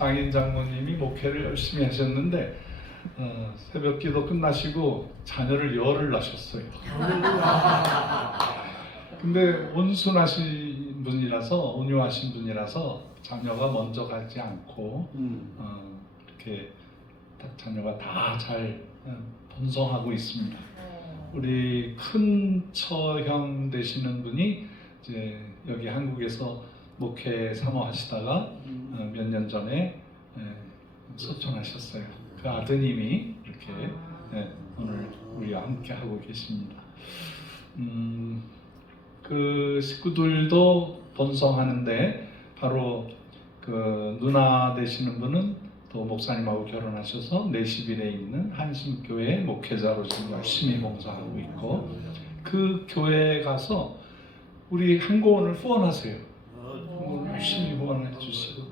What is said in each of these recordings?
장인 장모님이 목회를 열심히 하셨는데 새벽기도 끝나시고 자녀를 열을 낳으셨어요. 근데 온순하신 분이라서, 온유하신 분이라서 자녀가 먼저 가지 않고 이렇게 자녀가 다 잘 번성하고 있습니다. 우리 큰 처형 되시는 분이 이제 여기 한국에서 목회 사모하시다가 몇 년 전에 소천하셨어요. 그 아드님이 이렇게 오늘 우리와 함께 하고 계십니다. 그 식구들도 번성하는데 바로 그 누나 되시는 분은 또 목사님하고 결혼하셔서 내시빌에 있는 한신교회 목회자로 지금 열심히 봉사하고 있고, 그 교회에 가서 우리 한고원을 후원하세요. 열심히 후원해 주시고,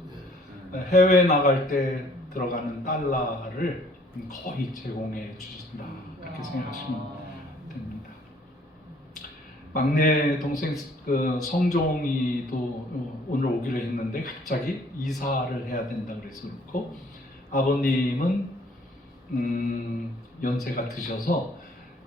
해외 나갈 때 들어가는 달러를 거의 제공해 주신다, 그렇게 생각하시면 됩니다. 막내 동생 그 성종이도 오늘 오기로 했는데 갑자기 이사를 해야 된다 그래서 그렇고, 아버님은 연세가 드셔서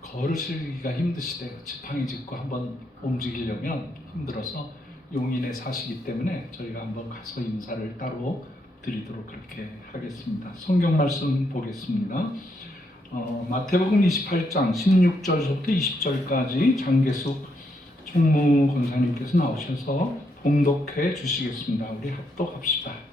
걸으시기가 힘드시대요. 지팡이 짚고 한번 움직이려면 힘들어서 용인에 사시기 때문에 저희가 한번 가서 인사를 따로 드리도록 그렇게 하겠습니다. 성경 말씀 보겠습니다. 마태복음 28장 16절부터 20절까지 장계숙 총무 권사님께서 나오셔서 봉독해 주시겠습니다. 우리 합독합시다.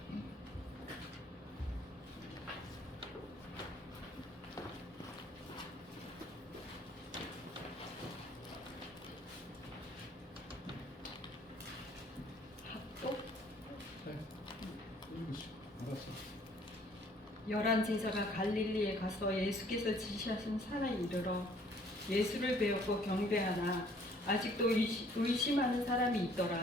열한 제자가 갈릴리에 가서 예수께서 지시하신 산에 이르러 예수를 배웠고 경배하나 아직도 의심하는 사람이 있더라.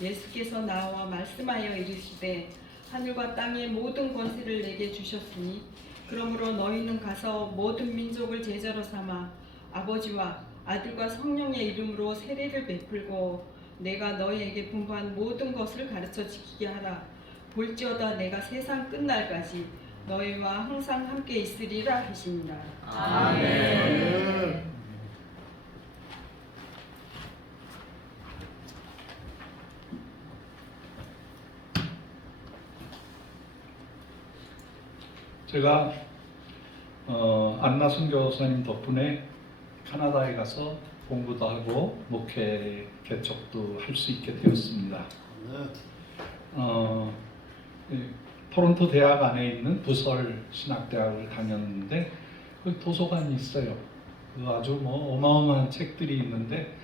예수께서 나와 말씀하여 이르시되 하늘과 땅의 모든 권세를 내게 주셨으니 그러므로 너희는 가서 모든 민족을 제자로 삼아 아버지와 아들과 성령의 이름으로 세례를 베풀고 내가 너희에게 분부한 모든 것을 가르쳐 지키게 하라. 볼지어다 내가 세상 끝날까지 너희와 항상 함께 있으리라 하시니라. 아멘. 제가 안나 선교사님 덕분에 캐나다에 가서 공부도 하고 목회 개척도 할 수 있게 되었습니다. 토론토 대학 안에 있는 부설 신학대학을 다녔는데 그 도서관이 있어요. 그 아주 어마어마한 책들이 있는데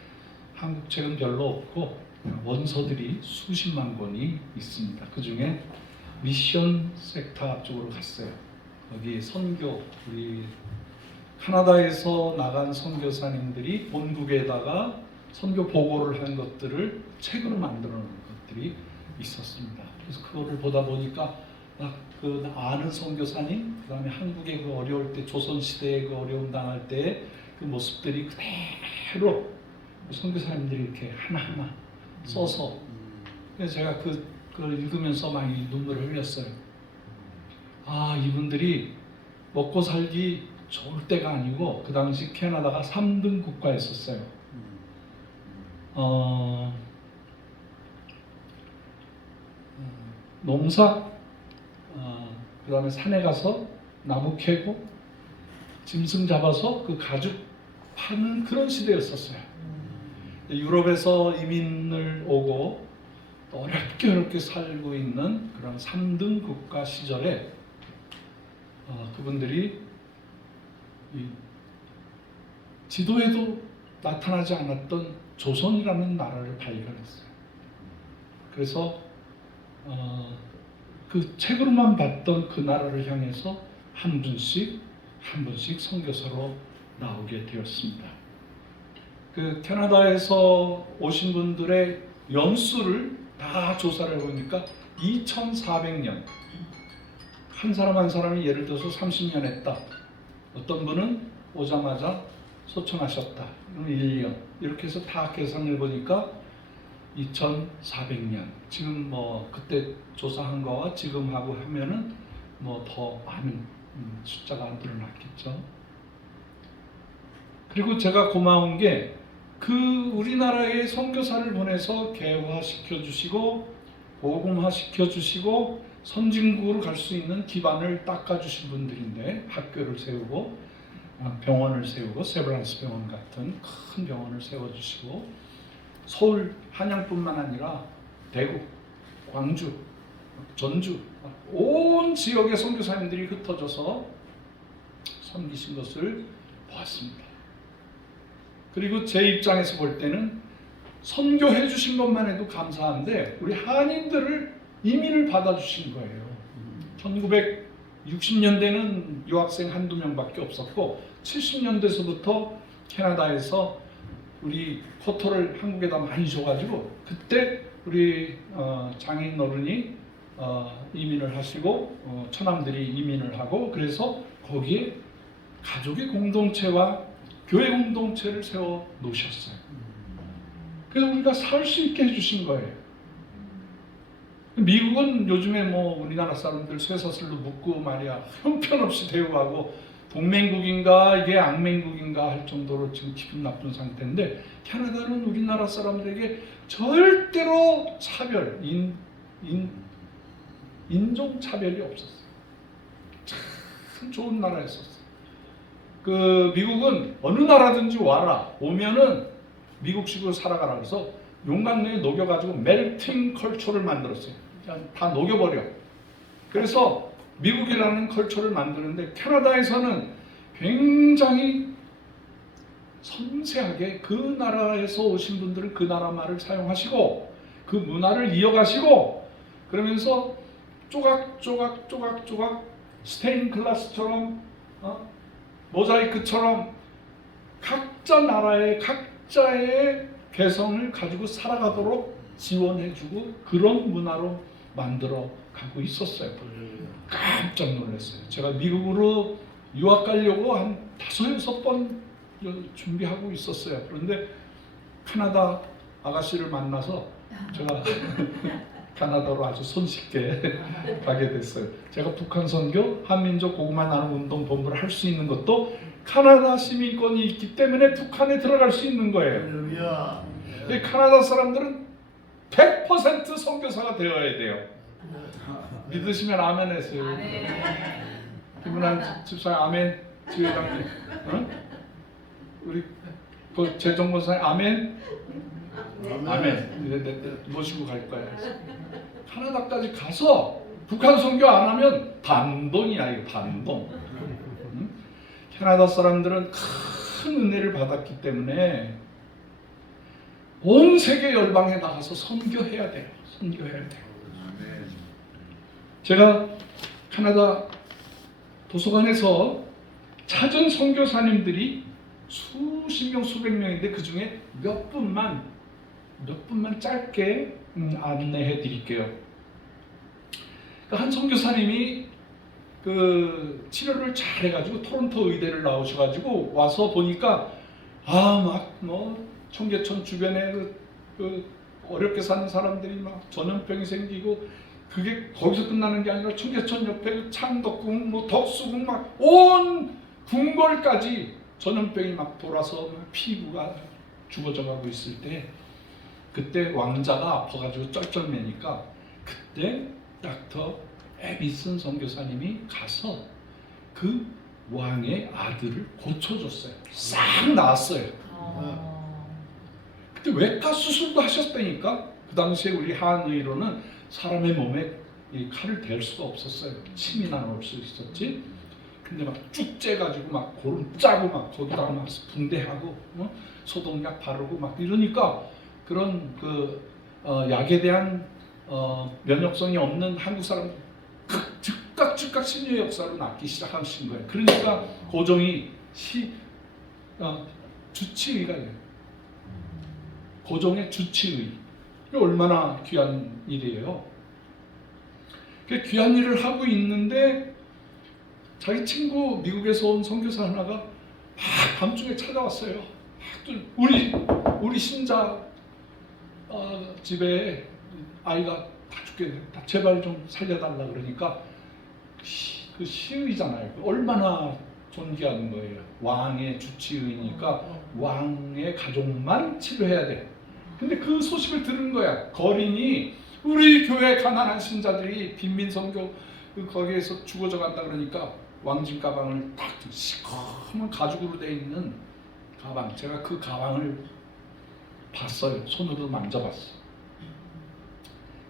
한국 책은 별로 없고 원서들이 수십만 권이 있습니다. 그 중에 미션 섹터 쪽으로 갔어요. 거기 선교, 우리 캐나다에서 나간 선교사님들이 본국에다가 선교 보고를 한 것들을 책으로 만들어 놓은 것들이 있었습니다. 그래서 그거를 보다 보니까 그 아는 선교사님, 그다음에 한국의 그 어려울 때, 조선시대의 그 어려움 당할 때 그 모습들이 그대로 선교사님들이 이렇게 하나하나 써서, 그래서 제가 그걸 읽으면서 많이 눈물을 흘렸어요. 아, 이분들이 먹고 살기 좋을 때가 아니고 그 당시 캐나다가 3등 국가였었어요. 농사, 그 다음에 산에 가서 나무 캐고 짐승 잡아서 그 가죽 파는 그런 시대였었어요. 유럽에서 이민을 오고 어렵게 살고 있는 그런 3등 국가 시절에 그분들이 이 지도에도 나타나지 않았던 조선이라는 나라를 발견했어요. 그래서 그 책으로만 봤던 그 나라를 향해서 한 분씩 선교사로 나오게 되었습니다. 그 캐나다에서 오신 분들의 연수를 다 조사를 해보니까 2,400년, 한 사람 한 사람이 예를 들어서 30년 했다. 어떤 분은 오자마자 소천하셨다. 1년. 이렇게 해서 다 계산을 해보니까 2400년. 지금 뭐 그때 조사한 거와 지금 하고 하면은 뭐 더 많은 숫자가 늘어났겠죠. 그리고 제가 고마운 게 그 우리나라에 선교사를 보내서 개화시켜 주시고 복음화 시켜 주시고 선진국으로 갈 수 있는 기반을 닦아 주신 분들인데, 학교를 세우고 병원을 세우고 세브란스 병원 같은 큰 병원을 세워 주시고, 서울 한양뿐만 아니라 대구, 광주, 전주 온 지역의 선교사님들이 흩어져서 섬기신 것을 보았습니다. 그리고 제 입장에서 볼 때는 선교해 주신 것만 해도 감사한데 우리 한인들을 이민을 받아주신 거예요. 1960년대는 유학생 한두 명밖에 없었고 70년대서부터 캐나다에서 우리 쿼터를 한국에다 많이 줘가지고 그때 우리 장인 어른이 이민을 하시고 처남들이 이민을 하고, 그래서 거기에 가족의 공동체와 교회 공동체를 세워 놓으셨어요. 그래서 우리가 살 수 있게 해주신 거예요. 미국은 요즘에 뭐 우리나라 사람들 쇠사슬로 묶고 말이야 형편없이 대우하고 동맹국인가 이게 악맹국인가 할 정도로 지금 기분 나쁜 상태인데, 캐나다는 우리나라 사람들에게 절대로 차별, 인종 차별이 없었어요. 참 좋은 나라였었어요. 그 미국은 어느 나라든지 와라, 오면은 미국식으로 살아가라 그래서 용광로에 녹여가지고 멜팅 컬처를 만들었어요. 그냥 다 녹여버려. 그래서 미국이라는 컬처를 만드는데 캐나다에서는 굉장히 섬세하게 그 나라에서 오신 분들은 그 나라 말을 사용하시고 그 문화를 이어가시고, 그러면서 조각 스테인 글라스처럼 모자이크처럼 각자 나라의 각자의 개성을 가지고 살아가도록 지원해주고 그런 문화로 만들어 가고 있었어요. 깜짝 놀랐어요. 제가 미국으로 유학 가려고 한 5-6번 준비하고 있었어요. 그런데 캐나다 아가씨를 만나서 제가 캐나다로 아주 손쉽게 가게 됐어요. 제가 북한 선교 한민족 고구마 나눔 운동 본부를 할 수 있는 것도 캐나다 시민권이 있기 때문에 북한에 들어갈 수 있는 거예요. 근데 캐나다 사람들은 100% 선교사가 되어야 돼요. 믿으시면 아멘 하세요. 김은환 집사님 아멘, 지회장님, 우리 그 재정권사님 아멘. 아멘. 모시고 갈 거야. 캐나다까지 가서 북한 선교 안 하면 반동이야, 이거 반동. 캐나다 사람들은 큰 은혜를 받았기 때문에 온 세계 열방에 나가서 선교해야 돼요. 선교해야 돼요. 제가 캐나다 도서관에서 찾은 선교사님들이 수십 명, 수백 명인데 그 중에 몇 분만 짧게 안내해 드릴게요. 한 선교사님이 그 치료를 잘 해가지고 토론토 의대를 나오셔가지고 와서 보니까 막 뭐 청계천 주변에 그 어렵게 사는 사람들이 막 전염병이 생기고, 그게 거기서 끝나는 게 아니라 청계천 옆에 창덕궁, 뭐 덕수궁 막 온 궁궐까지 전염병이 막 돌아서 막 피부가 죽어져 가고 있을 때, 그때 왕자가 아파가지고 쩔쩔매니까 그때 닥터 에비슨 선교사님이 가서 그 왕의 아들을 고쳐줬어요. 싹 나았어요. 그때 외과 수술도 하셨다니까. 그 당시에 우리 한의로는 사람의 몸에 이 칼을 댈 수가 없었어요. 침이 나올 수 있었지. 근데 막 쭉 째가지고 막 고름 짜고 막 거기다가 막 붕대하고 소독약 바르고 막 이러니까 그런 그 약에 대한 면역성이 없는 한국 사람 즉각 신유 역사로 낫기 시작하신 거예요. 그러니까 고종이 주치의가 돼요. 고종의 주치의. 얼마나 귀한 일이에요. 그 귀한 일을 하고 있는데 자기 친구 미국에서 온 선교사 하나가 막 밤중에 찾아왔어요. 우리 신자 집에 아이가 다 죽게 됐다. 제발 좀 살려달라 그러니까 그 시의잖아요. 얼마나 존귀한 거예요. 왕의 주치의니까 왕의 가족만 치료해야 돼. 근데 그 소식을 들은 거야. 거린이 우리 교회 가난한 신자들이 빈민 선교 거기에서 죽어져 간다 그러니까 왕집 가방을 딱 시커먼 가죽으로 돼 있는 가방. 제가 그 가방을 봤어요. 손으로 만져봤어.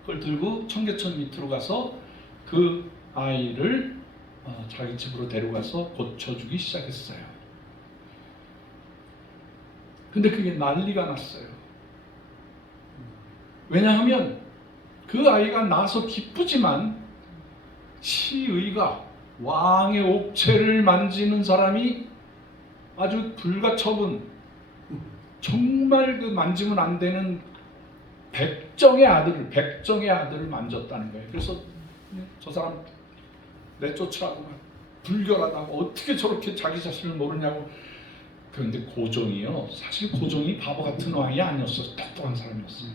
그걸 들고 청계천 밑으로 가서 그 아이를 자기 집으로 데려가서 고쳐주기 시작했어요. 근데 그게 난리가 났어요. 왜냐하면 그 아이가 나서 기쁘지만 시의가 왕의 옥체를 만지는 사람이 아주 불가처분, 정말 그 만지면 안 되는 백정의 아들을 만졌다는 거예요. 그래서 저 사람 내쫓으라고 불결하다고 어떻게 저렇게 자기 자신을 모르냐고. 그런데 고종이요, 사실 고종이 바보 같은 왕이 아니었어. 똑똑한 사람이었어.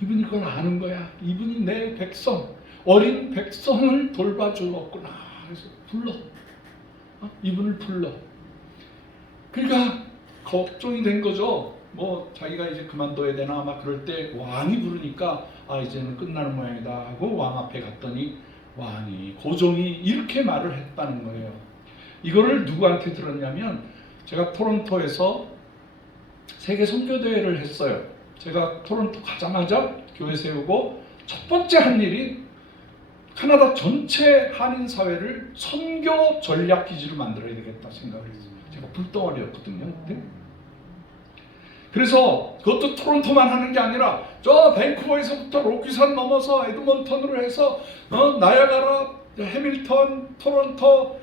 이분이 그걸 아는 거야. 이분이 내 백성, 어린 백성을 돌봐주었구나. 그래서 불러. 이분을 불러. 그러니까 걱정이 된 거죠. 뭐 자기가 이제 그만둬야 되나 아마 그럴 때 왕이 부르니까 이제는 끝나는 모양이다 하고 왕 앞에 갔더니 왕이, 고종이 이렇게 말을 했다는 거예요. 이거를 누구한테 들었냐면 제가 토론토에서 세계 선교대회를 했어요. 제가 토론토 가자마자 교회 세우고 첫 번째 한 일이 캐나다 전체 한인 사회를 선교 전략 기지로 만들어야 되겠다 생각을 했어요. 제가 불덩어리였거든요. 그때. 그래서 그것도 토론토만 하는 게 아니라 저 밴쿠버에서부터 로키산 넘어서 에드먼턴으로 해서 나야가라, 해밀턴, 토론토,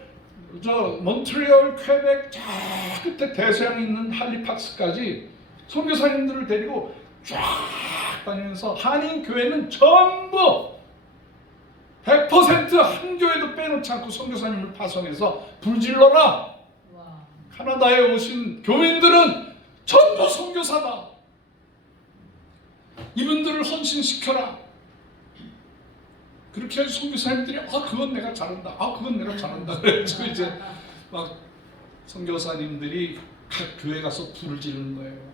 저 몬트리올, 퀘벡, 저 끝에 대서양에 있는 할리팍스까지 선교사님들을 데리고 쫙 다니면서 한인 교회는 전부 100% 한 교회도 빼놓지 않고 선교사님을 파송해서 불질러라. 캐나다에 오신 교민들은 전부 선교사다. 이분들을 헌신시켜라. 그렇게 해서 선교사님들이 그건 내가 잘한다. 그건 내가 잘한다. 그래서 이제 막 선교사님들이 각 교회 가서 불을 지르는 거예요.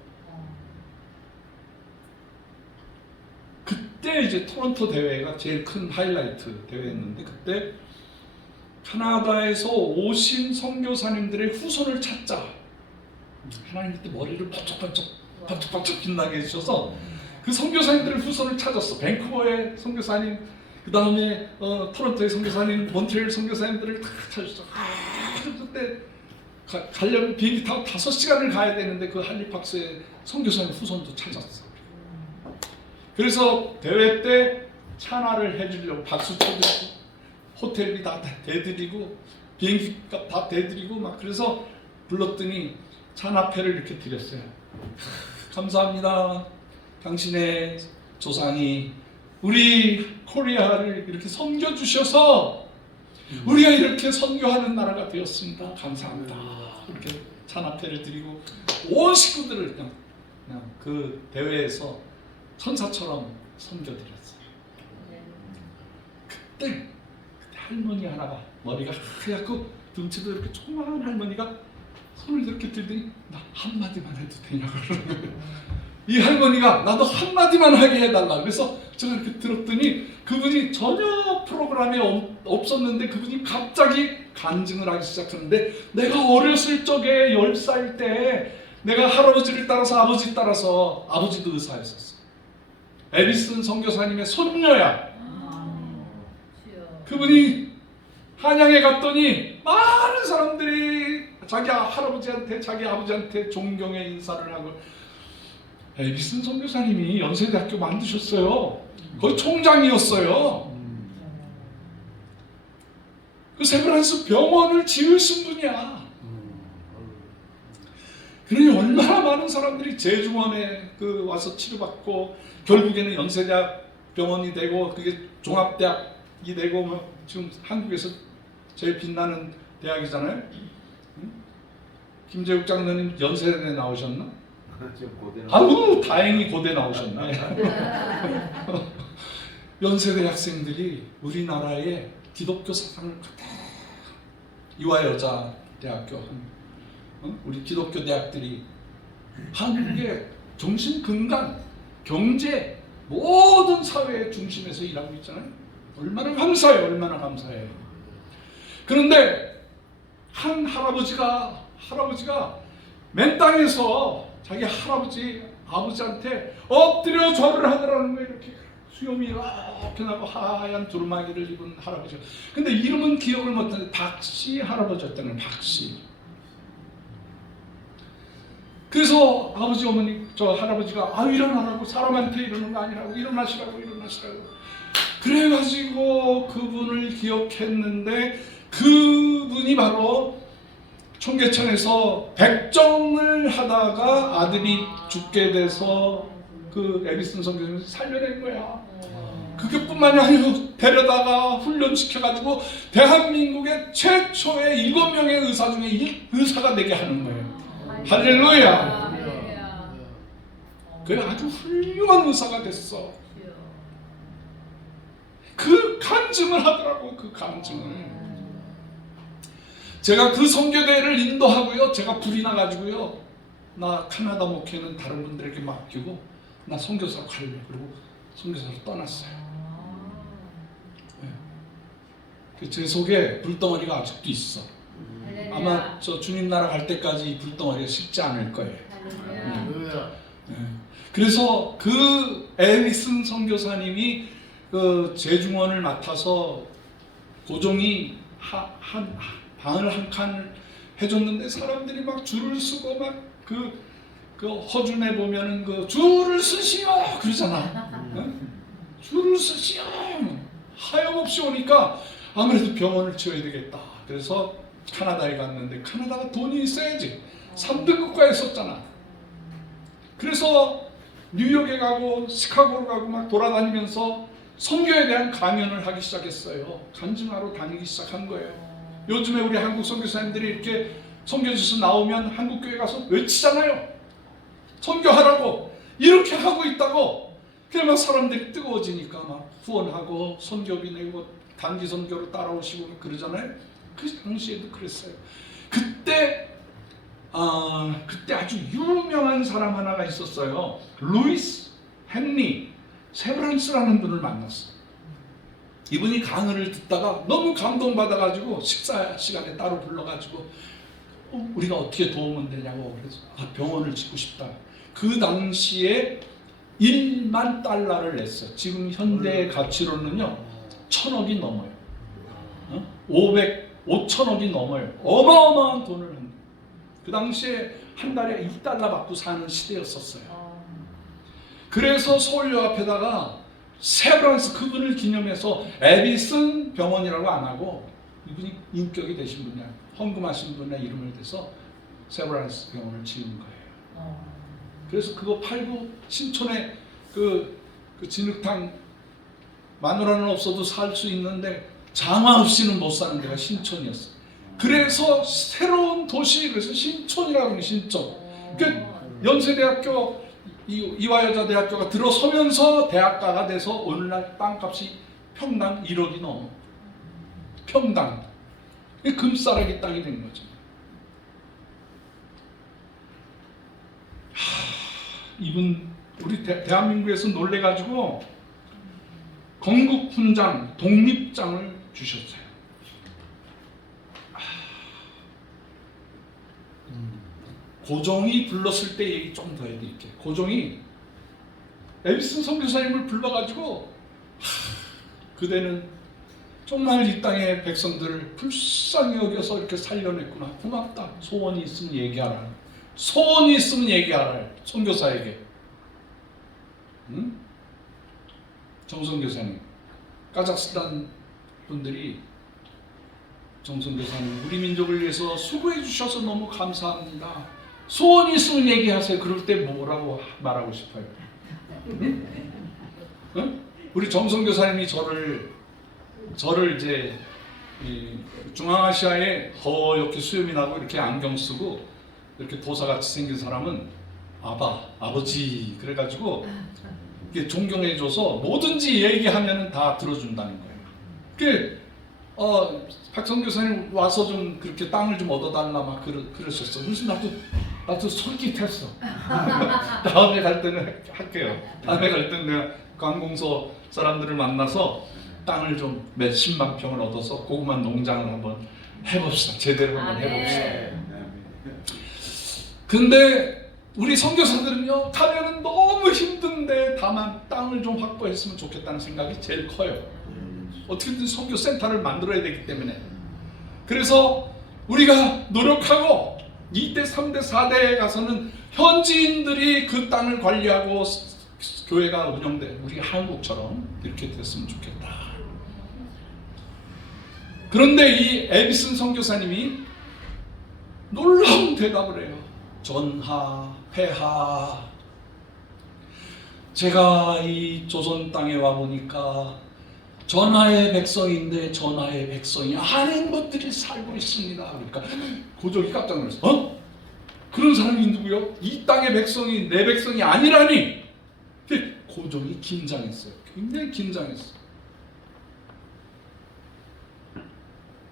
그때 이제 토론토 대회가 제일 큰 하이라이트 대회였는데 그때 캐나다에서 오신 선교사님들의 후손을 찾자. 하나님 그때 머리를 번쩍번쩍 빛나게 해주셔서 그 선교사님들의 후손을 찾았어. 밴쿠버의 선교사님, 그 다음에 토론토의 선교사님, 몬트리올 선교사님들을 다 찾았어. 그때 가려면 비행기 타고 5시간을 가야 되는데 그 할리팍스의 선교사님 후손도 찾았어. 그래서 대회 때 찬화를 해주려고 박수 쳐드리고 호텔비 다 대드리고 비행기값 다 대드리고 막 그래서 불렀더니 찬화패를 이렇게 드렸어요. 감사합니다. 당신의 조상이 우리 코리아를 이렇게 섬겨주셔서 우리가 이렇게 선교하는 나라가 되었습니다. 감사합니다. 이렇게 찬화패를 드리고 온 식구들을 그냥 그 대회에서 천사처럼 섬겨드렸어요. 그때 할머니 하나가 머리가 하얗고 등치도 이렇게 조그마한 할머니가 손을 이렇게 들더니 나 한마디만 해도 되냐고 그러는 거예요. 이 할머니가 나도 한마디만 하게 해달라. 그래서 제가 이렇게 들었더니 그분이 전혀 프로그램에 없었는데 그분이 갑자기 간증을 하기 시작하는데 내가 어렸을 적에 10살 때 내가 할아버지를 따라서 아버지 따라서 아버지도 의사였었어. 에비슨 선교사님의 손녀야. 그분이 한양에 갔더니 많은 사람들이 자기 할아버지한테 자기 아버지한테 존경의 인사를 하고 에비슨 선교사님이 연세대학교 만드셨어요. 거기 총장이었어요. 그 세브란스 병원을 지으신 분이야. 그러니 얼마나 많은 사람들이 재중원에 와서 치료받고 결국에는 연세대학 병원이 되고 그게 종합대학이 되고 지금 한국에서 제일 빛나는 대학이잖아요. 김재욱 장로님 연세대 나오셨나? 아유, 다행히 고대 나오셨네. 연세대 학생들이 우리나라의 기독교 사상을 그대로 이화여자대학교, 우리 기독교 대학들이 한국의 정신 근간, 경제, 모든 사회의 중심에서 일하고 있잖아요. 얼마나 감사해요. 얼마나 감사해요. 그런데 한 할아버지가 맨 땅에서 자기 아버지한테 엎드려 절을 하더라는 거예요. 이렇게 수염이 이렇게 나고 하얀 두루마기를 입은 할아버지. 근데 이름은 기억을 못하는데 박씨 할아버지였다는 거예요. 박씨. 그래서 아버지 어머니 저 할아버지가 일어나라고, 사람한테 이러는 거 아니라고, 일어나시라고. 그래가지고 그분을 기억했는데 그분이 바로 청계천에서 백정을 하다가 아들이 죽게 돼서 그 에비슨 선교사님이 살려낸 거야. 그게뿐만이 아니고 데려다가 훈련시켜가지고 대한민국의 최초의 7명의 의사 중에 의사가 되게 하는 거예요. 할렐루야. 그래 아주 훌륭한 의사가 됐어. 그 간증을 하더라고. 그 간증을. 제가 그 선교대회를 인도하고요. 제가 불이 나가지고요. 나 카나다 목회는 다른 분들에게 맡기고 나 선교사로 갈래. 그리고 선교사로 떠났어요. 네. 제 속에 불덩어리가 아직도 있어. 아마 저 주님 나라 갈 때까지 이 불덩어리가 식지 않을 거예요. 네. 그래서 그 에리슨 선교사님이 그 재중원을 맡아서 고종이 방을 한 칸 해줬는데 사람들이 막 줄을 서고 막 그 허준에 보면은 그 줄을 서시오 그러잖아. 줄을 서시오. 하염없이 오니까 아무래도 병원을 지어야 되겠다. 그래서 카나다에 갔는데 카나다가 돈이 있어야지. 3등 국가에 썼잖아. 그래서 뉴욕에 가고 시카고로 가고 막 돌아다니면서 선교에 대한 강연을 하기 시작했어요. 간증하러 다니기 시작한 거예요. 요즘에 우리 한국 선교사님들이 이렇게 선교지에서 나오면 한국 교회 가서 외치잖아요. 선교하라고. 이렇게 하고 있다고. 그러면 사람들이 뜨거워지니까 막 후원하고 선교비 내고 단기 선교로 따라오시고 그러잖아요. 그 당시에도 그랬어요. 그때 아주 유명한 사람 하나가 있었어요. 루이스 헨리 세브란스라는 분을 만났어요. 이분이 강의를 듣다가 너무 감동받아가지고 식사 시간에 따로 불러가지고 우리가 어떻게 도우면 되냐고. 그래서 병원을 짓고 싶다. 그 당시에 1만 달러를 냈어요. 지금 현대 가치로는요 1,000억이 넘어요. 5천억이 넘어요. 어마어마한 돈을 한 거예요. 그 당시에 한 달에 2달러 받고 사는 시대였었어요. 그래서 서울역 앞에다가 세브란스 그분을 기념해서 에비슨 병원이라고 안 하고 이분이 인격이 되신 분이야. 헌금하신 분의 이름을 대서 세브란스 병원을 지은 거예요. 그래서 그거 팔고 신촌에 그 진흙탕 마누라는 없어도 살 수 있는데 장화 없이는 못 사는 데가 신촌이었어. 그래서 새로운 도시, 그래서 신촌이라고 하는 신촌. 그 연세대학교 이화여자대학교가 들어서면서 대학가가 돼서 오늘날 땅값이 평당 1억이 넘어. 평당. 금싸라기 땅이 된 거죠. 이분 우리 대한민국에서 놀래가지고 건국훈장, 독립장을 주셨어요. 고종이 불렀을 때 얘기 좀 더 해드릴게요. 고종이 에비슨 선교사님을 불러가지고 그대는 정말 이 땅의 백성들을 불쌍히 여겨서 이렇게 살려냈구나. 고맙다. 소원이 있으면 얘기하라. 소원이 있으면 얘기하라. 선교사에게. 응? 정선교사님, 카자흐스탄 분들이 정선교사님 우리 민족을 위해서 수고해 주셔서 너무 감사합니다. 소원이 있으면 얘기하세요. 그럴 때 뭐라고 말하고 싶어요? 응? 우리 정선교사님이 저를 이제 중앙아시아에 허옇게 수염이 나고 이렇게 안경 쓰고 이렇게 도사같이 생긴 사람은 아버지 그래가지고 이게 존경해줘서 뭐든지 얘기하면은 다 들어준다는 거예요. 그 박성 교사님 와서 좀 그렇게 땅을 좀 얻어달라 막 그러셨어. 그래서 나도 솔깃했어. 다음에 갈 때는 할게요. 다음에 갈 때는 내가 관공서 사람들을 만나서 땅을 좀 몇십만 평을 얻어서 고구마 농장을 한번 해봅시다. 제대로 한번 해봅시다. 근데 우리 선교사들은요, 가면은 너무 힘든데 다만 땅을 좀 확보했으면 좋겠다는 생각이 제일 커요. 어떻게든 선교센터를 만들어야 되기 때문에. 그래서 우리가 노력하고 2대, 3대, 4대에 가서는 현지인들이 그 땅을 관리하고 교회가 운영돼, 우리 한국처럼 이렇게 됐으면 좋겠다. 그런데 이 에비슨 선교사님이 놀라운 대답을 해요. 전하, 폐하, 제가 이 조선 땅에 와 보니까 전하의 백성인데 전하의 백성이 아닌 것들이 살고 있습니다. 그러니까 고종이 깜짝 놀랐어. 그런 사람이 누구요? 이 땅의 백성이 내 백성이 아니라니. 고종이 긴장했어요. 굉장히 긴장했어.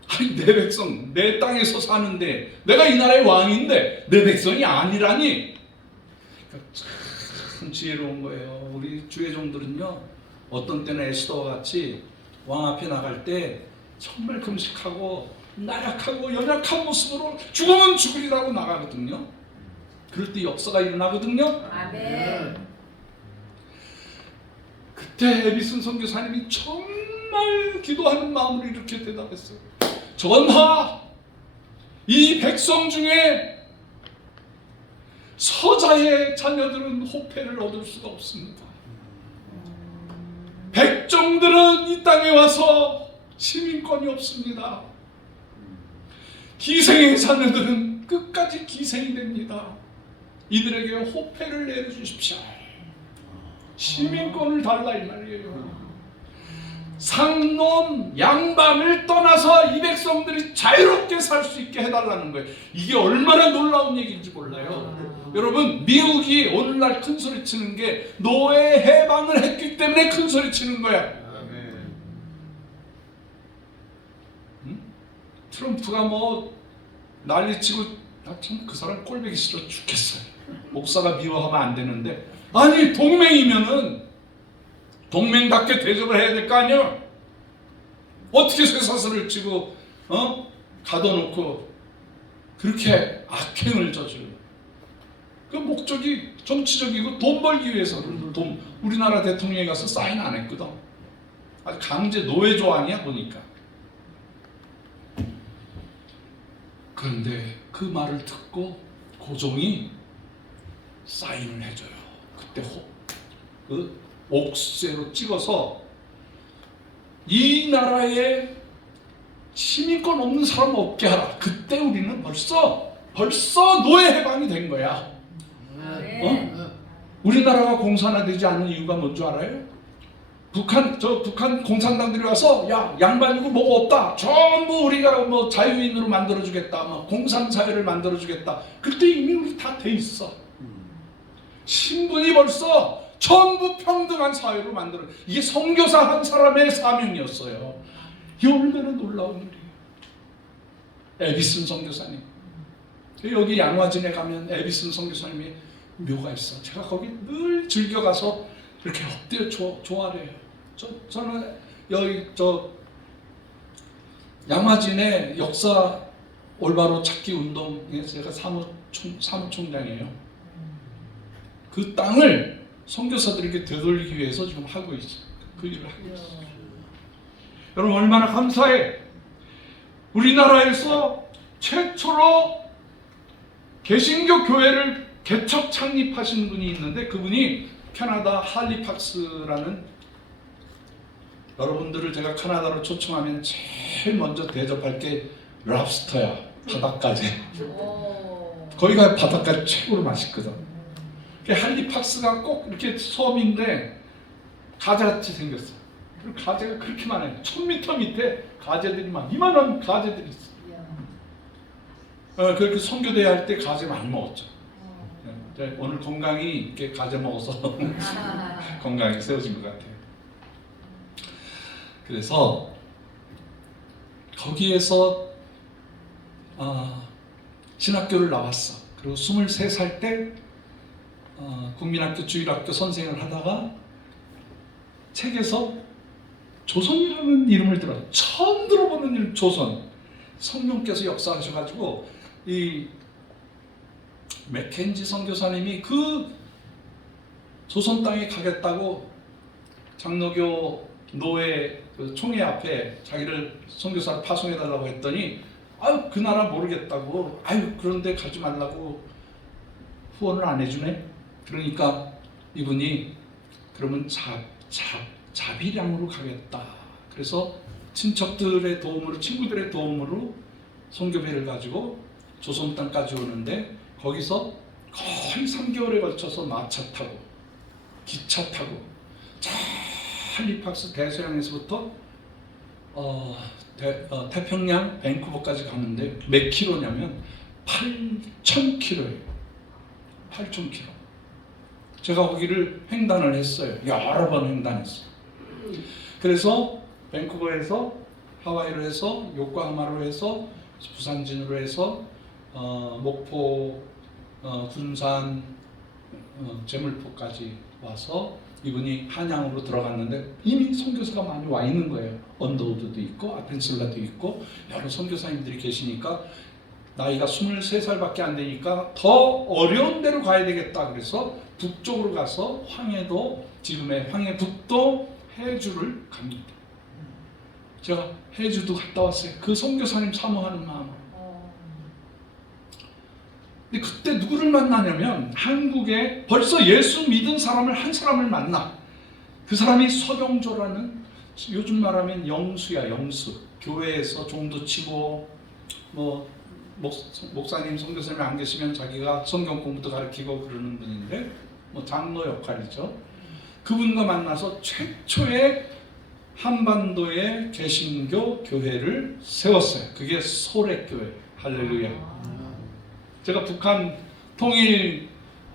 아니, 내 백성, 내 땅에서 사는데 내가 이 나라의 왕인데 내 백성이 아니라니. 그러니까 참 지혜로운 거예요. 우리 주의 종들은요, 어떤 때는 에스더와 같이 왕 앞에 나갈 때 정말 금식하고 나약하고 연약한 모습으로 죽으면 죽으리라고 나가거든요. 그럴 때 역사가 일어나거든요. 아멘. 그때 에비슨 선교사님이 정말 기도하는 마음으로 이렇게 대답했어요. 전하, 이 백성 중에 서자의 자녀들은 호패를 얻을 수가 없습니다. 백정들은 이 땅에 와서 시민권이 없습니다. 기생의 자녀들은 끝까지 기생이 됩니다. 이들에게 호패를 내려주십시오. 시민권을 달라 이 말이에요. 상놈, 양반을 떠나서 이 백성들이 자유롭게 살 수 있게 해달라는 거예요. 이게 얼마나 놀라운 얘기인지 몰라요. 여러분, 미국이 오늘날 큰 소리 치는 게 노예 해방을 했기 때문에 큰 소리 치는 거야. 응? 트럼프가 뭐 난리치고, 나 참 그 사람 꼴보기 싫어 죽겠어요. 목사가 미워하면 안 되는데, 아니 동맹이면은 동맹답게 대접을 해야 될 거 아니야? 어떻게 쇠사슬을 치고 가둬놓고 그렇게 악행을 저지르? 그 목적이 정치적이고 돈 벌기 위해서. 우리나라 대통령에 가서 사인 안 했거든. 아주 강제 노예조 아니야 보니까. 그런데 그 말을 듣고 고종이 사인을 해줘요. 그때 그 옥새로 찍어서 이 나라에 시민권 없는 사람 없게 하라. 그때 우리는 벌써 노예 해방이 된 거야. 우리나라가 공산화되지 않은 이유가 뭔지 알아요? 북한 공산당들이 와서 야, 양반이고 뭐가 없다. 전부 우리가 뭐 자유인으로 만들어주겠다. 뭐 공산사회를 만들어주겠다. 그때 이미 우리 다 돼 있어. 신분이 벌써 전부 평등한 사회로 만들어. 이게 선교사 한 사람의 사명이었어요. 이 얼마나 놀라운 일이에요. 에비슨 선교사님. 여기 양화진에 가면 에비슨 선교사님이 묘가 있어. 제가 거기 늘 즐겨가서 이렇게 엎드려 좋아해요. 저는 여기 양화진의 역사 올바로 찾기 운동에 제가 사무총장이에요. 그 땅을 선교사들에게 되돌리기 위해서 지금 하고 있어요. 그 일을 하고 있어요. 여러분 얼마나 감사해. 우리나라에서 최초로 개신교 교회를 개척 창립하신 분이 있는데 그분이 캐나다 할리팍스라는, 여러분들을 제가 캐나다로 초청하면 제일 먼저 대접할 게 랍스터야. 바닷가재. 거기가 바닷가 최고로 맛있거든. 할리팍스가 꼭 이렇게 섬인데 가재같이 생겼어. 그리고 가재가 그렇게 많아요. 1000m 밑에 가재들이 이만한 가재들이 있어. 그렇게 선교대회 할 때 가재 많이 먹었죠. 그래, 오늘 건강이 이렇게 가재 먹어서 건강이 세워진 것 같아요. 그래서 거기에서 신학교를 나왔어. 그리고 23살 때 국민학교 주일학교 선생을 하다가 책에서 조선이라는 이름을 들어 처음 들어보는 이름 조선. 성령께서 역사하셔가지고 이 맥켄지 선교사님이 그 조선 땅에 가겠다고 장로교 노회 그 총회 앞에 자기를 선교사를 파송해달라고 했더니 아유 그 나라 모르겠다고 아유 그런데 가지 말라고 후원을 안 해주네. 그러니까 이분이 그러면 자비량으로 가겠다. 그래서 친척들의 도움으로 친구들의 도움으로 선교비를 가지고 조선 땅까지 오는데 거기서 거의 3개월에 걸쳐서 마차 타고 기차 타고 할리팍스 대서양에서부터 태평양 밴쿠버까지 가는데 몇 킬로냐면 8,000킬로예요. 8,000킬로. 제가 거기를 횡단을 했어요. 여러 번 횡단했어요. 그래서 밴쿠버에서 하와이로 해서 요코하마로 해서 부산진으로 해서 목포, 군산, 제물포까지 와서 이분이 한양으로 들어갔는데 이미 선교사가 많이 와 있는 거예요. 언더우드도 있고 아펜실라도 있고 여러 선교사님들이 계시니까 나이가 23살밖에 안 되니까 더 어려운 데로 가야 되겠다. 그래서 북쪽으로 가서 황해도, 지금의 황해북도 해주를 갑니다. 제가 해주도 갔다 왔어요. 그 선교사님 사모하는 마음으로. 근데 그때 누구를 만나냐면 한국에 벌써 예수 믿은 사람을 한 사람을 만나. 그 사람이 서경조라는 요즘 말하면 영수야. 영수. 교회에서 종도 치고 뭐 목사님 선교사님 안 계시면 자기가 성경 공부도 가르치고 그러는 분인데 뭐 장로 역할이죠. 그분과 만나서 최초의 한반도의 개신교 교회를 세웠어요. 그게 소래교회. 할렐루야. 제가 북한 통일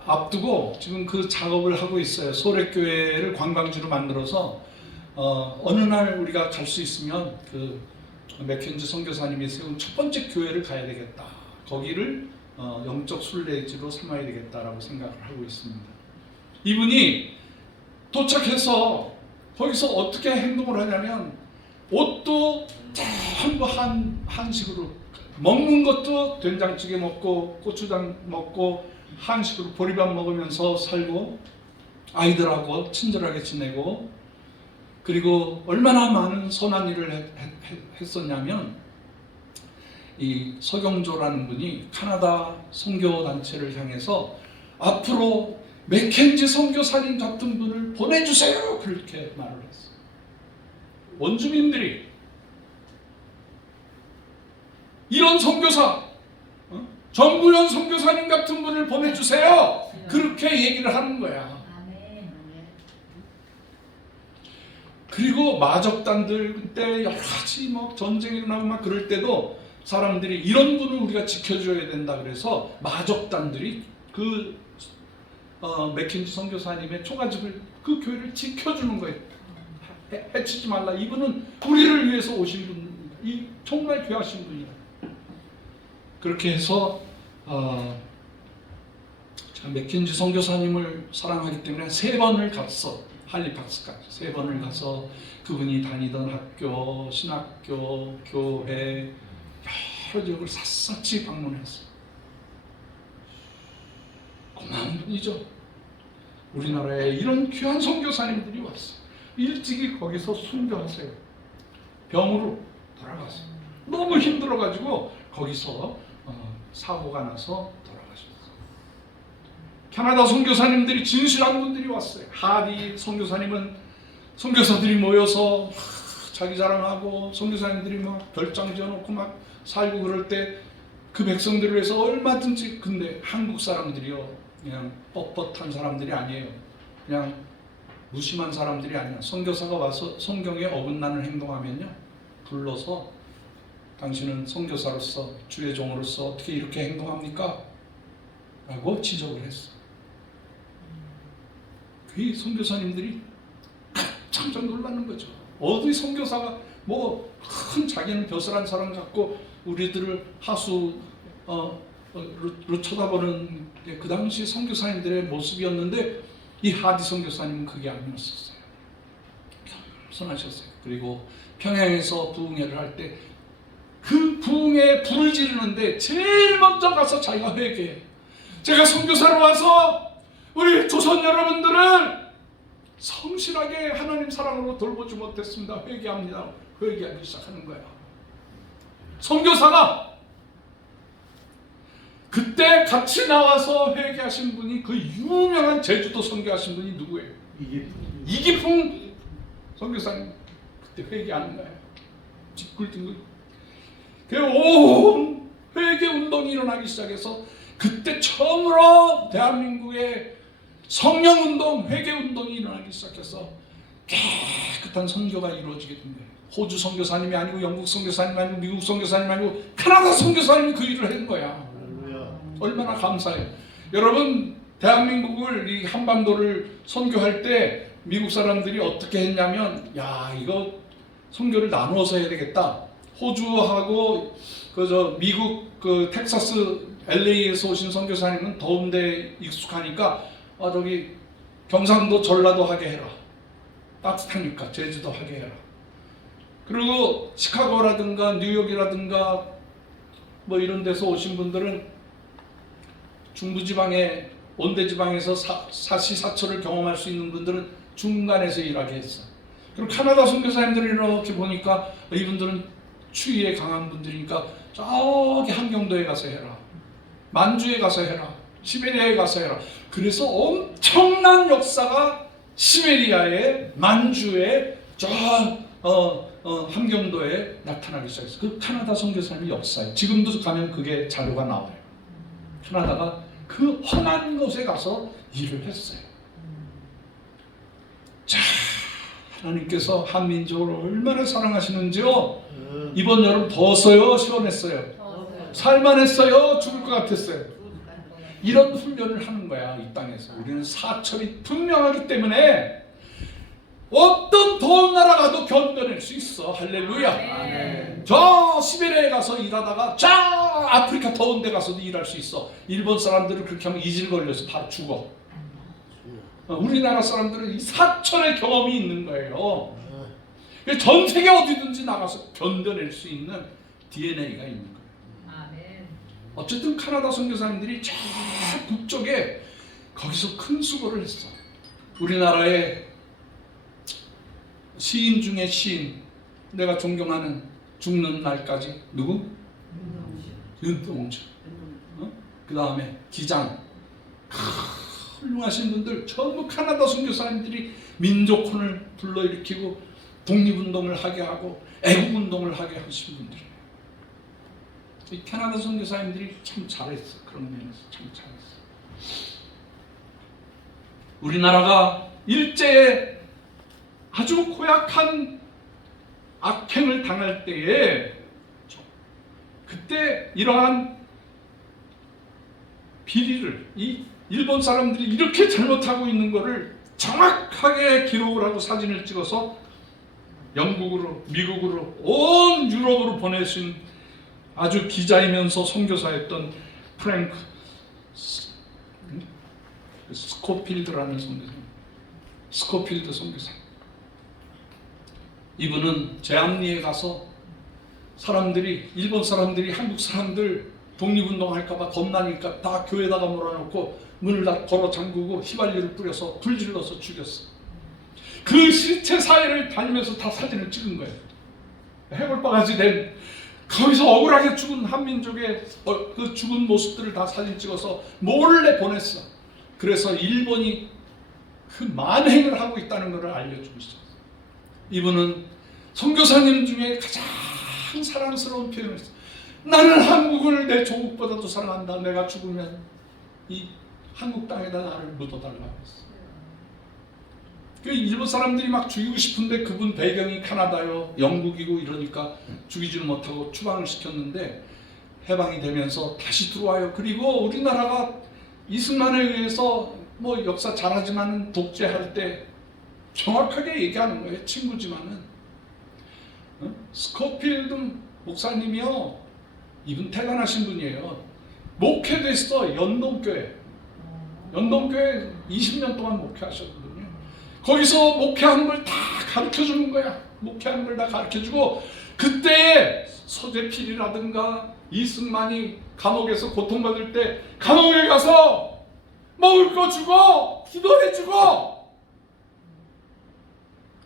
앞두고 지금 그 작업을 하고 있어요. 소래교회를 관광지로 만들어서 어느 날 우리가 갈 수 있으면 그 맥켄지 선교사님이 세운 첫 번째 교회를 가야 되겠다. 거기를 영적 순례지로 삼아야 되겠다라고 생각을 하고 있습니다. 이분이 도착해서 거기서 어떻게 행동을 하냐면 옷도 전부 한식으로 먹는 것도 된장찌개 먹고 고추장 먹고 한식으로 보리밥 먹으면서 살고 아이들하고 친절하게 지내고 그리고 얼마나 많은 선한 일을 했었냐면 이 서경조라는 분이 카나다 선교단체를 향해서 앞으로 맥켄지 선교사님 같은 분을 보내주세요 그렇게 말을 했어요. 원주민들이 이런 선교사 정구현 선교사님 같은 분을 보내주세요 그렇게 얘기를 하는 거야. 그리고 마적단들 그때 여러 가지 뭐 전쟁이 일어나고 막 그럴 때도 사람들이 이런 분을 우리가 지켜줘야 된다 그래서 마적단들이 그 맥켄지 선교사님의 초가집을 그 교회를 지켜주는 거예요. 해치지 말라. 이분은 우리를 위해서 오신 분입니다. 이 정말 귀하신 분이다. 그렇게 해서 제가 맥켄지 선교사님을 사랑하기 때문에 3번을 갔어. 할리팍스까지 3번을 가서 그분이 다니던 학교, 신학교, 교회 여러 지역을 샅샅이 방문했어요. 고마운 분이죠. 우리나라에 이런 귀한 선교사님들이 왔어요. 일찍이 거기서 순교하세요. 병으로 돌아갔어요. 너무 힘들어가지고 거기서 사고가 나서 돌아가셨어요. 캐나다 선교사님들이 진실한 분들이 왔어요. 하디 선교사님은 선교사들이 모여서 자기 자랑하고 선교사님들이 막 별장 지어놓고 막 살고 그럴 때 그 백성들을 위해서 얼마든지. 근데 한국 사람들이요 그냥 뻣뻣한 사람들이 아니에요. 그냥 무심한 사람들이 아니야. 선교사가 와서 성경에 어긋나는 행동하면요 불러서 당신은 선교사로서 주의 종으로서 어떻게 이렇게 행동합니까? 라고 지적을 했어. 이 선교사님들이 깜짝 놀라는 거죠. 어디 선교사가 뭐 큰 자기는 벼슬한 사람 같고 우리들을 하수로 쳐다보는 그 당시 선교사님들의 모습이었는데 이 하디 선교사님은 그게 아니었었어요. 겸손하셨어요. 그리고 평양에서 부흥회를 할 때 그 부흥회에 불을 지르는데 제일 먼저 가서 자기가 회개해요. 제가 선교사로 와서 우리 조선 여러분들을 성실하게 하나님 사랑으로 돌보지 못했습니다. 회개합니다. 회개하기 시작하는 거야. 선교사가 그때 같이 나와서 회개하신 분이 그 유명한 제주도 선교하신 분이 누구예요? 이기풍 선교사님. 그때 회개하는 거예요. 뒹굴뒹굴. 온 회개 운동이 일어나기 시작해서 그때 처음으로 대한민국의 성령 운동, 회개 운동이 일어나기 시작해서 깨끗한 선교가 이루어지게 된 거예요. 호주 선교사님이 아니고 영국 선교사님이 아니고 미국 선교사님이 아니고 캐나다 선교사님이 그 일을 한 거야. 얼마나 감사해요. 여러분, 대한민국을 이 한반도를 선교할 때 미국 사람들이 어떻게 했냐면, 야, 이거 선교를 나누어서 해야 되겠다. 호주하고 미국 그 텍사스 LA에서 오신 선교사님은 더운데 익숙하니까 저기 경상도 전라도 하게 해라. 따뜻하니까 제주도 하게 해라. 그리고 시카고라든가 뉴욕이라든가 뭐 이런 데서 오신 분들은 중부지방에 온대지방에서 사시사철을 경험할 수 있는 분들은 중간에서 일하게 했어. 그리고 캐나다 선교사님들을 이렇게 보니까 이분들은 추위에 강한 분들이니까 저기 함경도에 가서 해라. 만주에 가서 해라. 시베리아에 가서 해라. 그래서 엄청난 역사가 시베리아에, 만주에, 함경도에 나타나기 시작했어요. 그 캐나다 선교사님의 역사예요. 지금도 가면 그게 자료가 나와요. 캐나다가 그 험한 곳에 가서 일을 했어요. 자, 하나님께서 한민족을 얼마나 사랑하시는지요. 이번 여름 더웠어요? 시원했어요? 살만했어요? 죽을 것 같았어요? 이런 훈련을 하는 거야. 이 땅에서 우리는 사철이 분명하기 때문에 어떤 더운 나라 가도 견뎌낼 수 있어. 할렐루야. 저 시베리아에 가서 일하다가 저 아프리카 더운 데 가서도 일할 수 있어. 일본 사람들은 그렇게 하면 이질 걸려서 바로 죽어. 우리나라 사람들은 이 사철의 경험이 있는 거예요. 전 세계 어디든지 나가서 견뎌낼 수 있는 DNA가 있는 거예요. 어쨌든 캐나다 선교사님들이 저 북쪽에 거기서 큰 수고를 했어. 우리나라의 시인 중에 시인, 내가 존경하는 죽는 날까지 누구? 윤동주. 그 다음에 기장. 훌륭하신 분들 전부 캐나다 선교사님들이 민족혼을 불러일으키고 독립운동을 하게 하고 애국운동을 하게 하신 분들이에요. 이 캐나다 선교사님들이 참 잘했어. 그런 면에서 참 잘했어. 우리나라가 일제에 아주 고약한 악행을 당할 때에 그때 이러한 비리를 이 일본 사람들이 이렇게 잘못하고 있는 것을 정확하게 기록을 하고 사진을 찍어서 영국으로, 미국으로, 온 유럽으로 보내신 아주 기자이면서 선교사였던 프랭크 스코필드라는 선교사, 스코필드 선교사. 이분은 제암리에 가서 사람들이, 일본 사람들이 한국 사람들 독립운동 할까봐 겁나니까 다 교회에다가 몰아놓고 문을 다 걸어 잠그고 휘발유를 뿌려서 불질러서 죽였어. 그 시체 사이를 다니면서 다 사진을 찍은 거예요. 해골바가지 된 거기서 억울하게 죽은 한민족의 그 죽은 모습들을 다 사진 찍어서 몰래 보냈어. 그래서 일본이 그 만행을 하고 있다는 것을 알려주고 있었어. 이분은 선교사님 중에 가장 사랑스러운 표현을 했어. 나는 한국을 내 조국보다도 사랑한다. 내가 죽으면 이 한국 땅에다 나를 묻어달라고 했어. 그 일본 사람들이 막 죽이고 싶은데 그분 배경이 캐나다요, 영국이고 이러니까 죽이지는 못하고 추방을 시켰는데 해방이 되면서 다시 들어와요. 그리고 우리나라가 이승만에 의해서 뭐 역사 잘하지만은 독재할 때 정확하게 얘기하는 거예요. 친구지만은 스코필드 목사님이요, 이분 대단하신 분이에요. 목회됐어. 연동교회 20년 동안 목회하셨거든요. 거기서 목회하는 걸 다 가르쳐주는 거야. 목회하는 걸 다 가르쳐주고, 그때 서재필이라든가 이승만이 감옥에서 고통받을 때 감옥에 가서 먹을 거 주고 기도해주고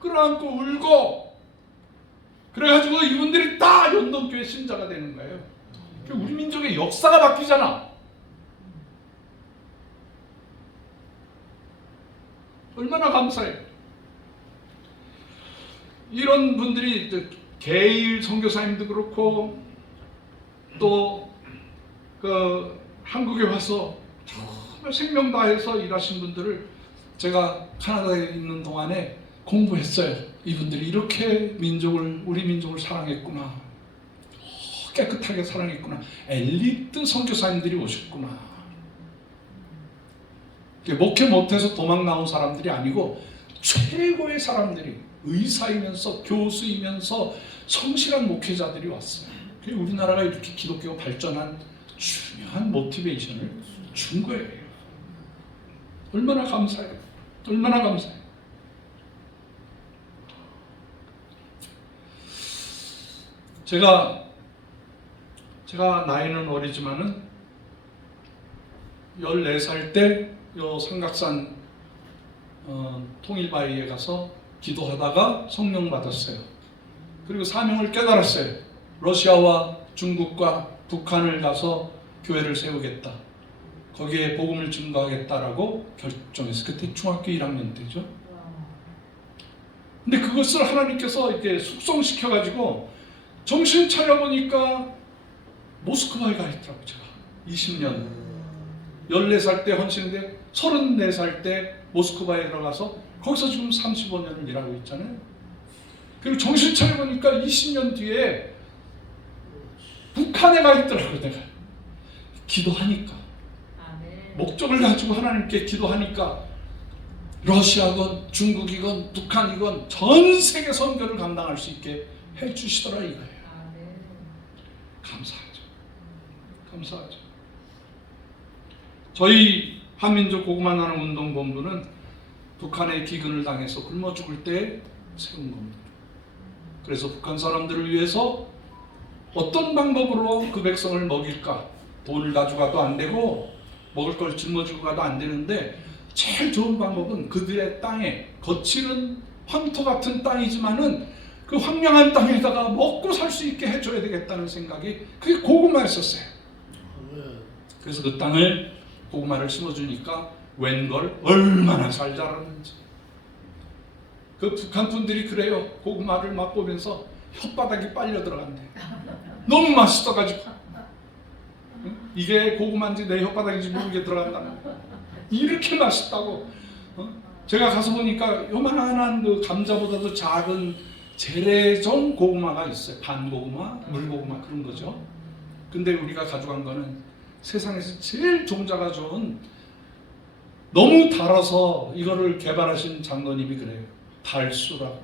끌어안고 울고, 그래가지고 이분들이 다 연동교회 신자가 되는 거예요. 우리 민족의 역사가 바뀌잖아. 얼마나 감사해. 이런 분들이 개일 선교사님도 그렇고, 또 그 한국에 와서 정말 생명 다해서 일하신 분들을 제가 캐나다에 있는 동안에 공부했어요. 이분들이 이렇게 우리 민족을 사랑했구나, 깨끗하게 사랑했구나, 엘리트 선교사님들이 오셨구나. 목회 못해서 도망 나온 사람들이 아니고 최고의 사람들이, 의사이면서 교수이면서 성실한 목회자들이 왔어요. 우리나라가 이렇게 기독교가 발전한 중요한 모티베이션을 준 거예요. 얼마나 감사해요. 얼마나 감사해요. 제가 나이는 어리지만은 14살 때 요 삼각산 통일바위에 가서 기도하다가 성령 받았어요. 그리고 사명을 깨달았어요. 러시아와 중국과 북한을 가서 교회를 세우겠다, 거기에 복음을 증거하겠다라고 결정했어요. 그때 중학교 1학년 때죠. 근데 그것을 하나님께서 이렇게 숙성시켜가지고 정신 차려보니까 모스크바에 가 있더라고요. 제가 20년 14살 때 헌신인데 34살 때 모스크바에 들어가서 거기서 지금 35년을 일하고 있잖아요. 그리고 정신 차려보니까 20년 뒤에 북한에 가 있더라고요. 내가 기도하니까, 목적을 가지고 하나님께 기도하니까 러시아건 중국이건 북한이건 전 세계 선교를 감당할 수 있게 해주시더라 이거예요. 감사하죠. 감사하죠. 저희 한민족 고구마 나눔 운동본부는 북한의 기근을 당해서 굶어 죽을 때 세운 겁니다. 그래서 북한 사람들을 위해서 어떤 방법으로 그 백성을 먹일까? 돈을 가져가도 안 되고 먹을 걸 짊어지고 가도 안 되는데, 제일 좋은 방법은 그들의 땅에, 거칠은 황토 같은 땅이지만은 그 황량한 땅에다가 먹고 살 수 있게 해줘야 되겠다는 생각이, 그게 고구마였었어요. 그래서 그 땅을 고구마를 심어주니까 웬걸 얼마나 잘 자랐는지. 그 북한 분들이 그래요. 고구마를 맛보면서 혓바닥이 빨려 들어간대. 너무 맛있어가지고. 이게 고구마인지 내 혓바닥인지 모르게 들어간다는, 이렇게 맛있다고. 제가 가서 보니까 요만한 그 감자보다도 작은 재래종 고구마가 있어요. 반고구마, 물고구마 그런 거죠. 근데 우리가 가져간 거는 세상에서 제일 종자가 좋은, 너무 달아서 이거를 개발하신 장로님이 그래요. 달수라고.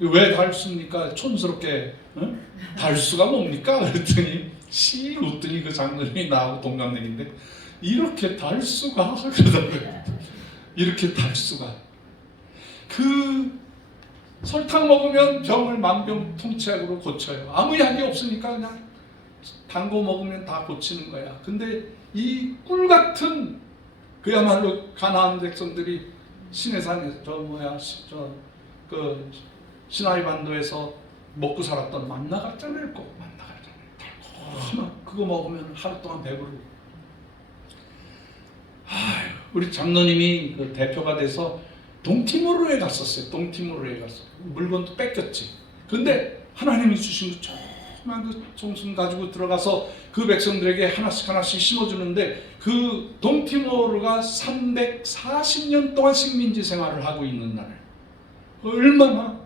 왜 달수입니까? 촌스럽게 달수가 뭡니까? 그랬더니 씨 웃더니 그 장로님이 나하고 동갑내기인데, 이렇게 달수가 그러더라고요. 이렇게 달수가. 그 설탕 먹으면 병을 만병통치약으로 고쳐요. 아무 약이 없으니까 그냥 단거 먹으면 다 고치는 거야. 근데 이 꿀 같은, 그야말로 가나안 백성들이 시내산에서 그 시나이 반도에서 먹고 살았던 만나 같잖아요. 꼭 만나 같잖아요. 달콤한 그거 먹으면 하루 동안 배부르고. 우리 장로님이 그 대표가 돼서 동티모르에 갔었어요. 동티모르에 갔어. 물건도 뺏겼지. 근데 하나님이 주신 그 조그만 그 송순 가지고 들어가서 그 백성들에게 하나씩 하나씩 심어주는데, 그 동티모르가 340년 동안 식민지 생활을 하고 있는 나라예요. 얼마나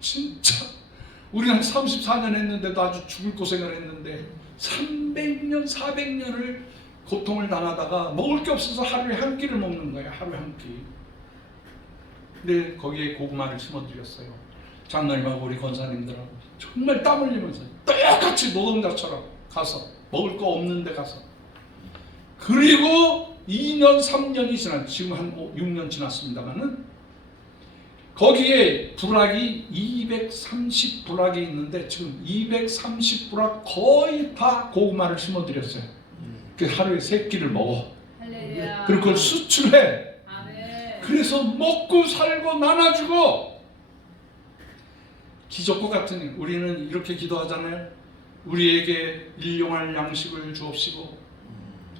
진짜 우리는 34년 했는데도 아주 죽을 고생을 했는데 300년 400년을 고통을 당하다가 먹을 게 없어서 하루에 한 끼를 먹는 거예요. 하루에 한 끼. 근데 거기에 고구마를 심어드렸어요. 장로님하고 우리 권사님들하고 정말 땀 흘리면서 똑같이 노동자처럼 가서 먹을 거 없는데 가서, 그리고 2년 3년이 지난, 지금 한 6년 지났습니다만은 거기에 부락이 230 부락이 있는데 지금 230 부락 거의 다 고구마를 심어드렸어요. 그 하루에 3끼를 먹어. 할렐루야. 그리고 그걸 수출해. 아멘. 그래서 먹고 살고 나눠주고. 기적과 같은 일. 우리는 이렇게 기도하잖아요. 우리에게 일용할 양식을 주옵시고.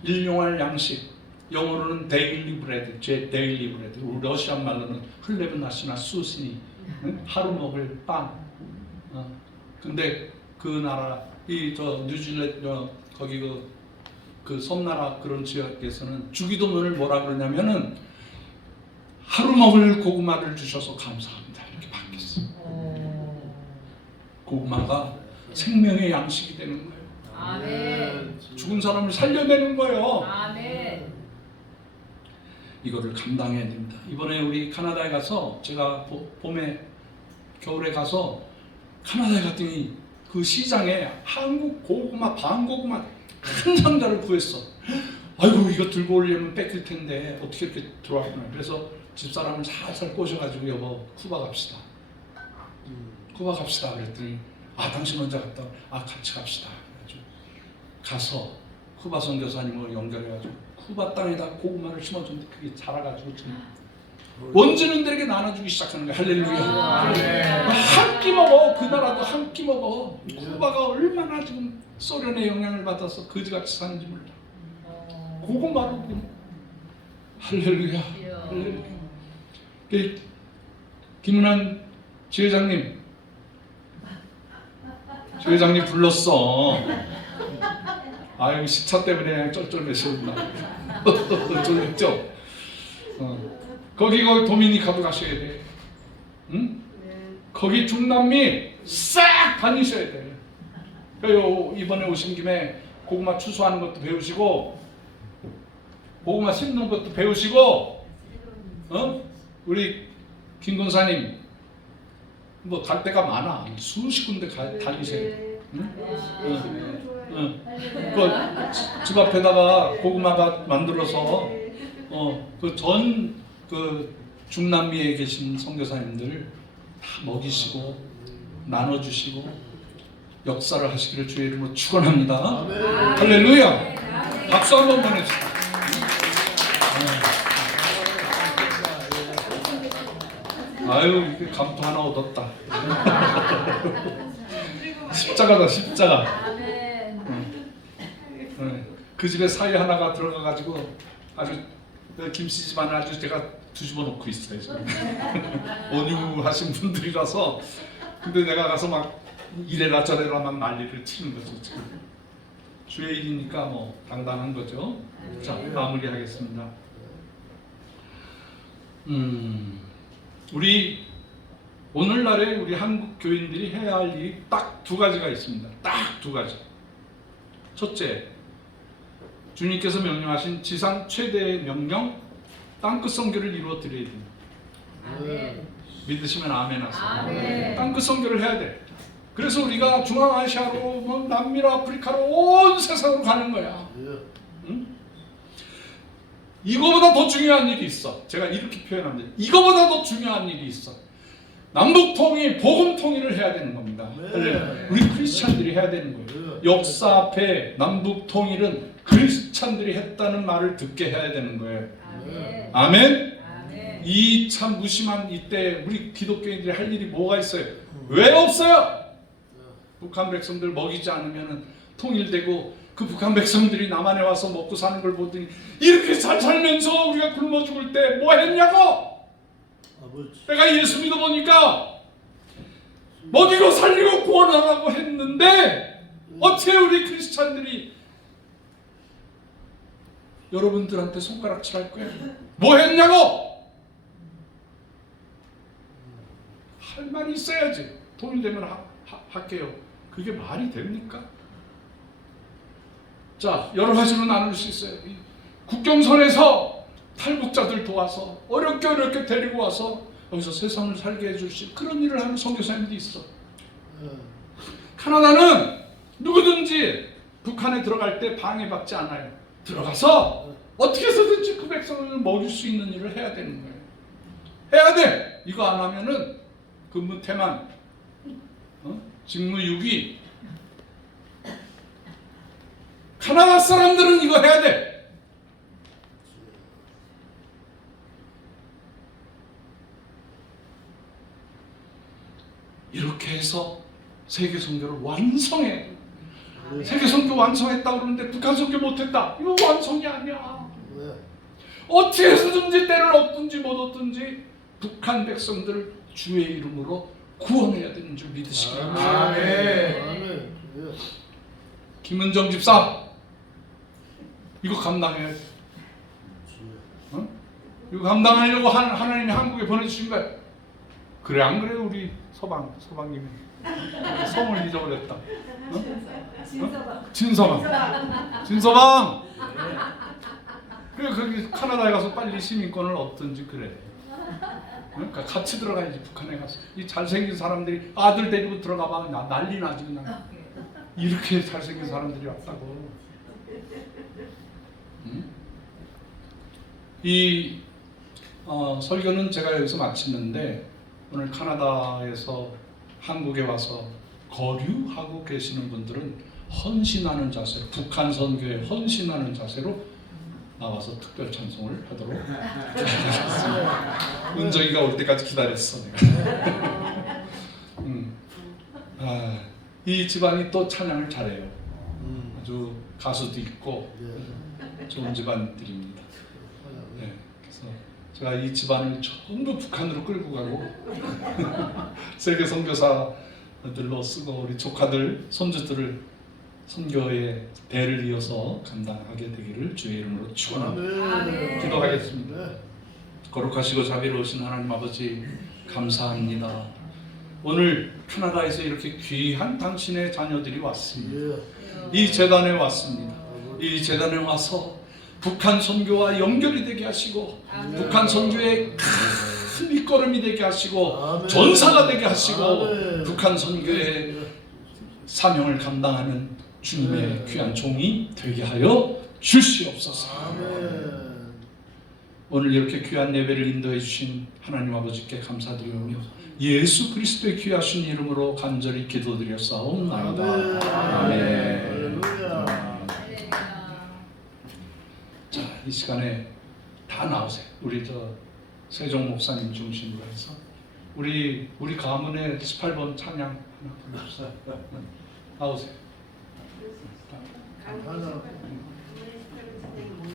일용할 양식, 영어로는 데일리 브레드, 제 데일리 브레드. 우리 러시안 말로는 흘레브나시나 수시니, 하루 먹을 빵. 근데 그 나라, 저 뉴질랜드 거기 그 섬나라 그런 지역에서는 주기도문을 뭐라 그러냐면은 하루 먹을 고구마를 주셔서 감사합니다 이렇게 바뀌었어요. 고구마가 생명의 양식이 되는 거예요. 아멘. 죽은 사람을 살려내는 거예요. 아멘. 이거를 감당해야 됩니다. 이번에 우리 카나다에 가서 제가 봄에 겨울에 가서 카나다에 갔더니 그 시장에 한국 고구마 반고구마 큰 상자를 구했어. 아이고 이거 들고 오려면 뺏길 텐데 어떻게 이렇게 들어왔구나. 그래서 집사람을 살살 꼬셔가지고 여보 쿠바 갑시다. 쿠바 갑시다 그랬더니 아 당신 먼저 갔다 같이 갑시다. 그래가지고 가서 쿠바 선교사님을 연결해가지고 쿠바 땅에다 고구마를 심어줬는데 그게 자라가지고 지금 원주민들에게 나눠주기 시작하는 거야. 할렐루야. 한 끼 먹어. 그 나라도 한 끼 먹어. 쿠바가 얼마나 지금 소련의 영향을 받아서 거지같이 사는지 몰라. 고구마로 할렐루야. 할렐루야. 김은환 지회장님 불렀어. 아유 시차 때문에 그냥 쩔쩔매셨나. 쩔쩔했죠. 거기 도미니카도 가셔야 돼. 응? 거기 중남미 싹 다니셔야 돼. 이번에 오신 김에 고구마 추수하는 것도 배우시고, 고구마 심는 것도 배우시고, 우리 김 권사님 뭐 갈 데가 많아. 수십 군데 다니셔야 돼. 집 앞에다가 고구마가 만들어서 그 중남미에 계신 선교사님들 다 먹이시고 나눠주시고 역사를 하시기를 주의 이름으로 축원합니다. 할렐루야. 박수 한번 보내주시다. 아유 이게 감투 하나 얻었다. 십자가다 십자가. 그 집에 사위 하나가 들어가가지고 아주 김씨 집안을 아주 제가 뒤집어 놓고 있어요 지금. 온유하신 분들이라서. 근데 내가 가서 막 이래라 저래라 막 난리를 치는 거죠 지금. 주의 일이니까 뭐 당당한 거죠. 자 마무리하겠습니다. 우리 오늘날에 우리 한국 교인들이 해야 할 일이 딱 2가지가 있습니다. 딱 2가지. 첫째, 주님께서 명령하신 지상 최대의 명령, 땅끝 선교를 이루어 드려야 됩니다. 아멘. 믿으시면 아멘 하세요. 아멘. 땅끝 선교를 해야 돼. 그래서 우리가 중앙아시아로, 뭐 남미로, 아프리카로 온 세상으로 가는 거야. 응? 이거보다 더 중요한 일이 있어. 제가 이렇게 표현합니다. 이거보다 더 중요한 일이 있어. 남북통일, 복음통일을 해야 되는 겁니다. 우리 크리스찬들이 해야 되는 거예요. 역사 앞에 남북통일은 크리스찬들이 했다는 말을 듣게 해야 되는 거예요. 아멘. 아멘? 아멘. 이 참 무심한 이때 우리 기독교인들이 할 일이 뭐가 있어요? 왜 없어요? 북한 백성들 먹이지 않으면 통일되고 그 북한 백성들이 남한에 와서 먹고 사는 걸 보더니 이렇게 잘 살면서 우리가 굶어 죽을 때 뭐 했냐고? 내가 예수 믿어보니까 먹이고 살리고 구원하라고 했는데 어떻게 우리 크리스찬들이 여러분들한테 손가락질 할 거야? 뭐 했냐고? 할 말이 있어야지. 돈이 되면 할게요. 그게 말이 됩니까? 자, 여러 가지로 나눌 수 있어요. 이 국경선에서 탈북자들 도와서 어렵게 데리고 와서 여기서 세상을 살게 해주실 그런 일을 하는 선교사님도 있어. 카나다는 누구든지 북한에 들어갈 때 방해받지 않아요. 들어가서 어떻게 해서든지 그 백성을 먹일 수 있는 일을 해야 되는 거예요. 해야 돼. 이거 안 하면은 근무태만, 직무유기. 카나다 사람들은 이거 해야 돼. 이렇게 해서 세계 선교를 완성해. 세계 선교 완성했다 그러는데 북한 선교 못했다. 이거 완성이 아니야. 어떻게 해서든지 때를 얻든지 못 얻든지 북한 백성들을 주의 이름으로 구원해야 되는 줄 믿으시기 바랍니다. 아멘. 김은정 집사, 이거 감당해야 돼. 이거 감당하려고 하나님이 한국에 보내주신 거야. 그래 안 그래 우리 서방님이 성을 잊어버렸다. 진서방. 그래 거기 카나다에 가서 빨리 시민권을 얻든지 그래. 그러니까 같이 들어가야지. 북한에 가서 이 잘생긴 사람들이 아들 데리고 들어가봐 난리 나지 그냥. 이렇게 잘생긴 사람들이 왔다고. 이 설교는 제가 여기서 마치는데 오늘 카나다에서 한국에 와서 거류하고 계시는 분들은 헌신하는 자세, 북한 선교에 헌신하는 자세로 나와서 특별 찬송을 하도록 은정이가 올 때까지 기다렸어 내가. 이 집안이 또 찬양을 잘해요. 아주 가수도 있고 좋은 집안들입니다. 네, 그래서 제가 이 집안을 전부 북한으로 끌고 가고 세계 선교사들로 쓰고 우리 조카들, 손주들을 선교의 대를 이어서 감당하게 되기를 주의 이름으로 축원합니다. 기도하겠습니다. 거룩하시고 자비로우신 하나님 아버지 감사합니다. 오늘 캐나다에서 이렇게 귀한 당신의 자녀들이 왔습니다. 이 재단에 왔습니다. 이 재단에 와서 북한 선교와 연결이 되게 하시고 북한 선교의 큰 밑거름이 되게 하시고 전사가 되게 하시고 북한 선교의 사명을 감당하는 주님의 귀한 종이 되게 하여 주시옵소서. 오늘 이렇게 귀한 예배를 인도해 주신 하나님 아버지께 감사드리오며 예수 그리스도의 귀하신 이름으로 간절히 기도드렸사옵나이다. 아멘. 자, 이 시간에 다 나오세요. 우리 세종 목사님 중심으로 해서 우리 가문의 18번 찬양 하나 불러주세요. 나오세요. 하나.